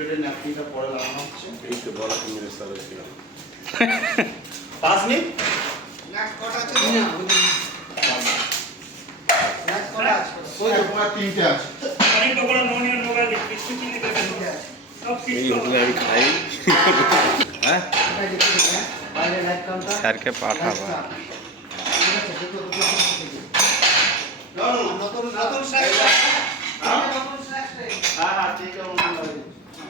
প্লেটের ন্যাপকিনটা পরে লাগানো হচ্ছে। এই তো বলা তুমি সাথে ছিলাম পাঁচ মিনিট? ওই তো তোমার তিনটে আছে। অনেক বড় ননিয়ন মোবাইল কিছু কিনে দেবেন সব কিছু আমি খাই। হ্যাঁ? স্যারকে পাঠাবো। নতুন নতুন হ্যাঁ? হ্যাঁ ঠিক আছে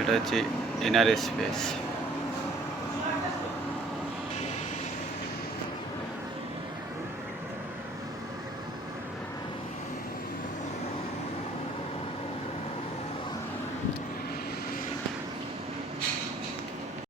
এটা হচ্ছে ইনার স্পেস